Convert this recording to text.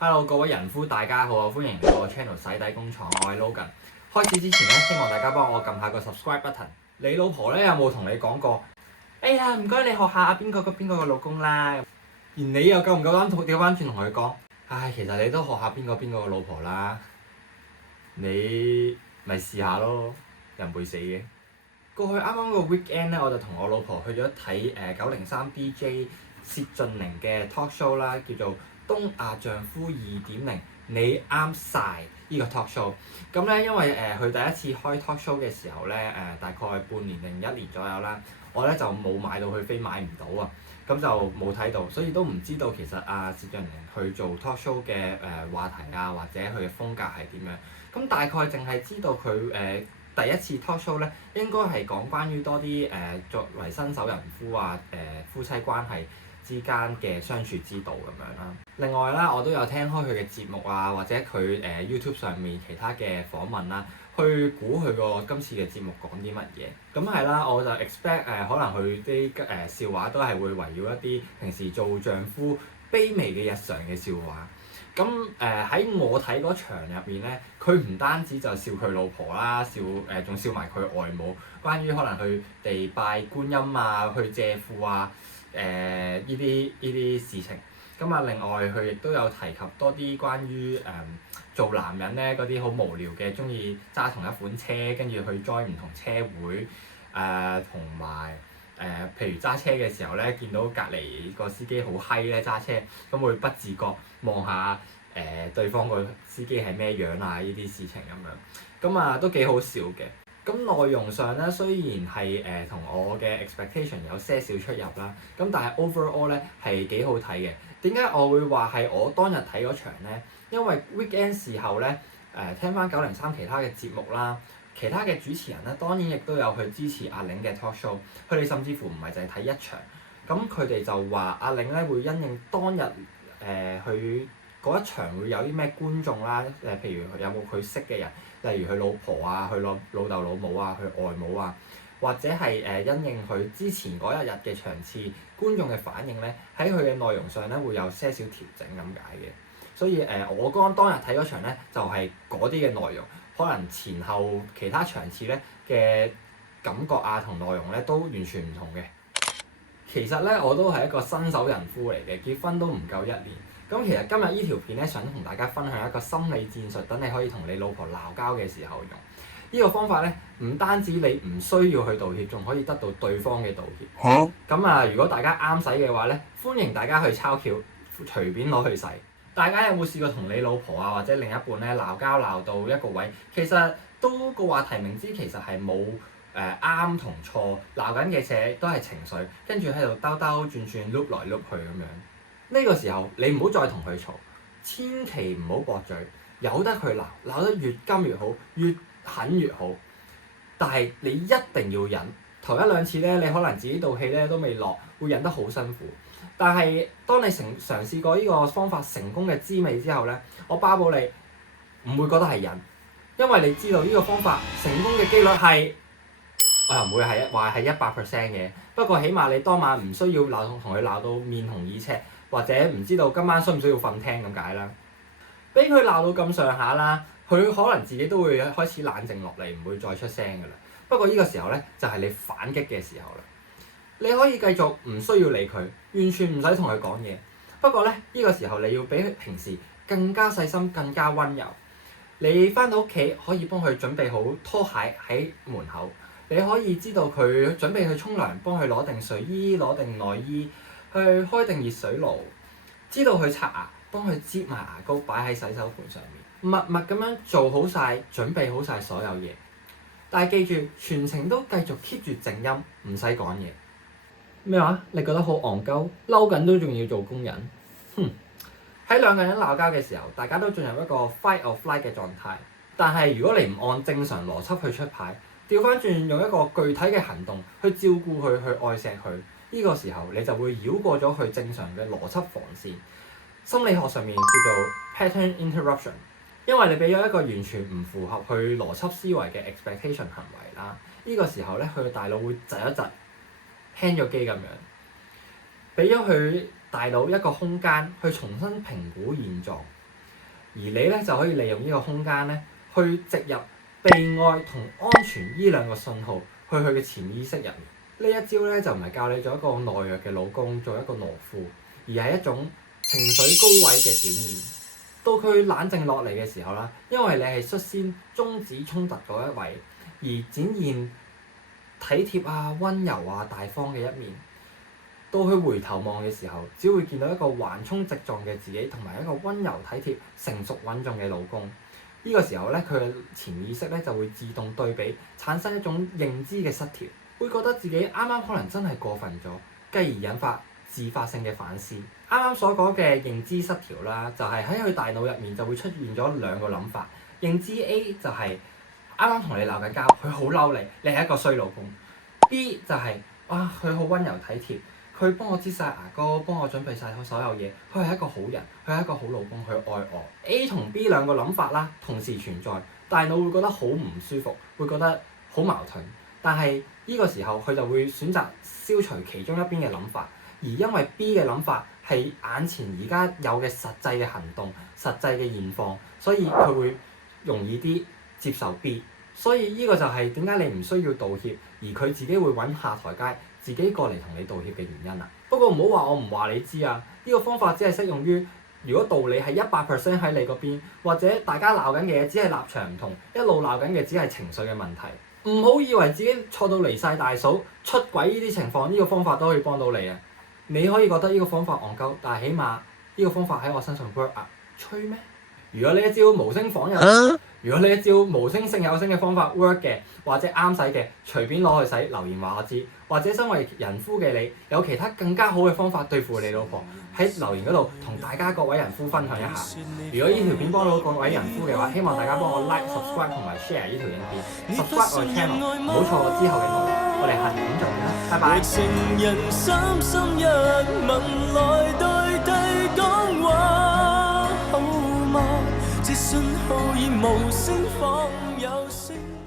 Hello，各位人夫大家好啊！歡迎嚟到我 channel 洗底工廠，我係 Logan。開始之前咧，希望大家幫我撳下個 subscribe button。你老婆咧有冇同你講過？哎呀，唔該你學下邊個嘅老公啦。而你又夠唔夠膽調翻轉同佢講？唉，其實你都學下邊個嘅老婆啦。你咪試下咯，人唔會死嘅。過去啱啱個 weekend 咧，我就同我老婆去咗睇903 DJ 薛俊寧嘅 talk show 啦，叫做東亞丈夫2.0，你啱晒呢個 talk show。咁咧，因為佢第一次開 talk show 嘅時候咧，大概半年定1年左右啦，我咧就冇買到佢飛，買唔到啊，咁就冇睇到，所以都唔知道其實薛俊寧去做 talk show 嘅話題啊，或者佢嘅風格係點樣。咁大概淨係知道佢第一次 talk show 咧，應該係講關於多啲作為新手人夫啊，夫妻關係之間嘅相處之道咁樣啦。另外啦，我都有聽開佢嘅節目啊，或者佢YouTube 上面其他嘅訪問啦，去估佢個今次嘅節目講啲乜嘢。咁係啦，我就 expect 可能佢啲笑話都係會圍繞一啲平時做丈夫卑微嘅日常嘅笑話。咁喺我睇嗰場入面咧，佢唔單止就笑佢老婆啦，仲笑埋佢外母，關於可能去地拜觀音啊，去借庫啊，呢啲事情。咁啊，另外佢亦都有提及多啲關於做男人咧嗰啲好無聊嘅，中意揸同一款車，跟住去 join 唔同車會，同埋譬如揸車嘅時候咧，見到隔離個司機好閪咧揸車，咁會不自覺望下對方個司機係咩樣啊，呢啲事情咁樣，咁啊都幾好笑嘅。咁內容上咧，雖然係同我嘅 expectation 有些少出入啦，咁但係 overall 咧係幾好睇嘅。點解我會話係我當日睇嗰場咧？因為 weekend 時候咧，聽翻903其他嘅節目啦，其他嘅主持人咧，當然亦都有去支持阿玲嘅 talk show。佢哋甚至乎唔係淨係睇一場，咁佢哋就話阿玲咧會因應當日佢嗰一場會有啲咩觀眾啦，譬如有冇佢識嘅人，例如佢老婆啊、佢老豆老母啊、佢外母啊，或者係因應佢之前嗰一日嘅場次觀眾嘅反應咧，喺佢嘅內容上咧會有些少調整咁解嘅。所以我當日睇嗰場咧就係嗰啲嘅內容，可能前後其他場次咧嘅感覺啊同內容咧都完全唔同嘅。其實咧我都係一個新手人夫嚟嘅，結婚都唔夠1年。咁其實今日呢條片咧想同大家分享一個心理戰術，等你可以同你老婆鬧交嘅時候用。呢個方法咧唔單止你唔需要去道歉，仲可以得到對方嘅道歉。咁如果大家啱使嘅話咧，歡迎大家去抄橋，隨便攞去使。大家有冇試過同你老婆啊或者另一半咧鬧交鬧到一個位，其實都個話題明知其實係冇啱同錯，鬧緊嘅嘢都係情緒，跟住喺度兜兜轉轉碌來碌去咁樣。呢個時候你唔好再同佢嘈，千祈唔好駁嘴，由得佢鬧，鬧得越金越好，越狠越好。但係你一定要忍，頭1、2次咧，你可能自己道氣咧都未落，會忍得好辛苦。但係當你嘗試過呢個方法成功嘅滋味之後咧，我包保你唔會覺得係忍，因為你知道呢個方法成功嘅機率係，我又唔會係話係100% 嘅。不過起碼你當晚唔需要同佢鬧到面紅耳赤，或者唔知道今晚需唔需要瞓廳咁解啦。俾佢鬧到咁上下啦，佢可能自己都會開始冷靜落嚟，唔會再出聲㗎啦。不過呢個時候咧，就係你反擊嘅時候啦。你可以繼續唔需要理佢，完全唔使同佢講嘢。不過咧，呢個時候你要比平時更加細心、更加溫柔。你翻到屋企可以幫佢準備好拖鞋喺門口，你可以知道佢準備去沖涼，幫佢攞定睡衣、攞定內衣，去開定熱水爐，知道佢刷牙，幫佢擠埋牙膏擺喺洗手盤上面，默默咁樣做好晒，準備好晒所有嘢。但係記住，全程都繼續 keep 住靜音，唔使講嘢。咩話？你覺得好戇鳩？嬲緊都仲要做工人？喺2個人鬧交嘅時候，大家都進入一個 fight or flight 嘅狀態。但係如果你唔按正常邏輯去出牌，調翻轉用一個具體嘅行動去照顧佢、去愛錫佢，呢個時候你就會繞過咗佢正常嘅邏輯防線。心理學上面叫做 pattern interruption， 因為你俾咗一個完全唔符合佢邏輯思維嘅 expectation 行為啦。呢個時候咧，佢嘅大腦會窒一窒，輕咗機咁樣，俾咗佢大腦一個空間去重新評估現狀，而你咧就可以利用呢個空間咧，去植入被愛同安全呢兩個信號去佢嘅潛意識入面。呢一招咧就唔係教你做一個懦弱嘅老公，做一個懦夫，而係一種情緒高位嘅展現。到佢冷靜落嚟嘅時候啦，因為你係率先終止衝突嗰一位，而展現體貼啊、溫柔啊、大方嘅一面。到佢回頭望嘅時候，只會見到一個橫衝直撞嘅自己，同埋一個溫柔體貼、成熟穩重嘅老公。呢個時候咧，佢嘅潛意識咧就會自動對比，產生一種認知嘅失調，會覺得自己啱啱可能真係過分咗，繼而引發自發性嘅反思。啱啱所講嘅認知失調啦，就係喺佢大腦入面就會出現咗兩個諗法。認知 A 就係啱啱同你鬧緊交，佢好嬲你，你係一個衰老公。B 就係哇，佢好溫柔體貼。佢幫我擠晒牙膏，幫我準備晒所有嘢，佢係一個好人，佢係一個好老公，佢愛我。A 同 B 兩個諗法啦，同時存在，大腦會覺得好唔舒服，會覺得好矛盾。但係呢個時候佢就會選擇消除其中一邊嘅諗法，而因為 B 嘅諗法係眼前而家有嘅實際嘅行動、實際嘅現況，所以佢會容易啲接受 B。所以呢個就係點解你唔需要道歉，而佢自己會揾下台階，自己過嚟同你道歉嘅原因啦。不過唔好話我唔話你知啊，呢個方法只係適用於如果道理係100%喺你嗰邊，或者大家鬧緊嘅嘢只係立場唔同，一路鬧緊嘅只係情緒嘅問題。唔好以為自己錯到離晒大數，出軌呢啲情況，呢個方法都可以幫到你啊！你可以覺得呢個方法戇鳩，但係起碼呢個方法喺我身上 work 啊！吹咩？如果呢一招無聲訪友，如果呢一招無聲勝有聲嘅方法 work 嘅，或者啱使嘅，隨便攞去使，留言話我知。或者身為人夫嘅你，有其他更加好嘅方法對付你老婆，喺留言嗰度同大家各位人夫分享一下。如果呢條片幫到各位人夫嘅話，希望大家幫我 like、subscribe 同埋 share 呢條影片，subscribe 我嘅 channel，唔好錯過之後嘅內容。我哋下條片再見啦，拜拜。情人三心一吻來代替講話，好嗎？這信號已無聲仿有聲。